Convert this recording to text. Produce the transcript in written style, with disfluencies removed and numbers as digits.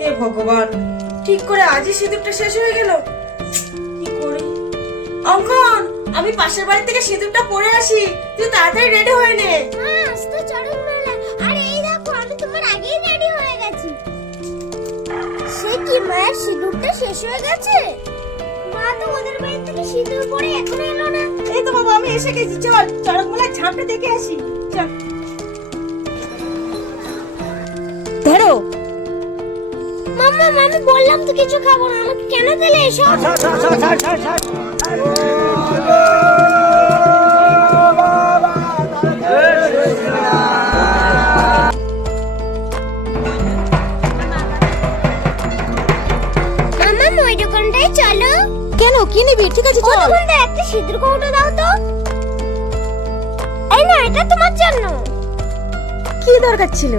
হে ভগবান, ঠিক করে আজই সিঁদুরটা শেষ হয়ে গেল। কি করি? অঙ্কন, আমি পাশের বাড়ি থেকে সিঁদুরটা পরে আসি, তুই তাড়াতাড়ি রেডি হয়ে নে। আজ তো চরক মেলা, আর এই দেখো আমি তোমার আগেই রেডি হয়ে গেছি। সে কি মায়ের সিঁদুরটা শেষ হয়ে গেছে? মা তো ওদের বাড়ি থেকে সিঁদুর পরে এখনো এলো না। এই তো বাবা, আমি এসে গেছি, চল চড়ক মেলায় ঝাঁপটা দেখে আসি। চল। ধরো। মাম্মা, আমি বললাম তো কিছু খাবো না, আমাকে কেন দিলে এসব? মাম্মা, ওই দোকানটায় চলো। কেন, কি নিবি? ঠিক আছে ওই চল। দোকানটায় একটা সিঁদুর কৌটো দাও তো। এই না, এটা তোমার জন্য। কি দরকার ছিল?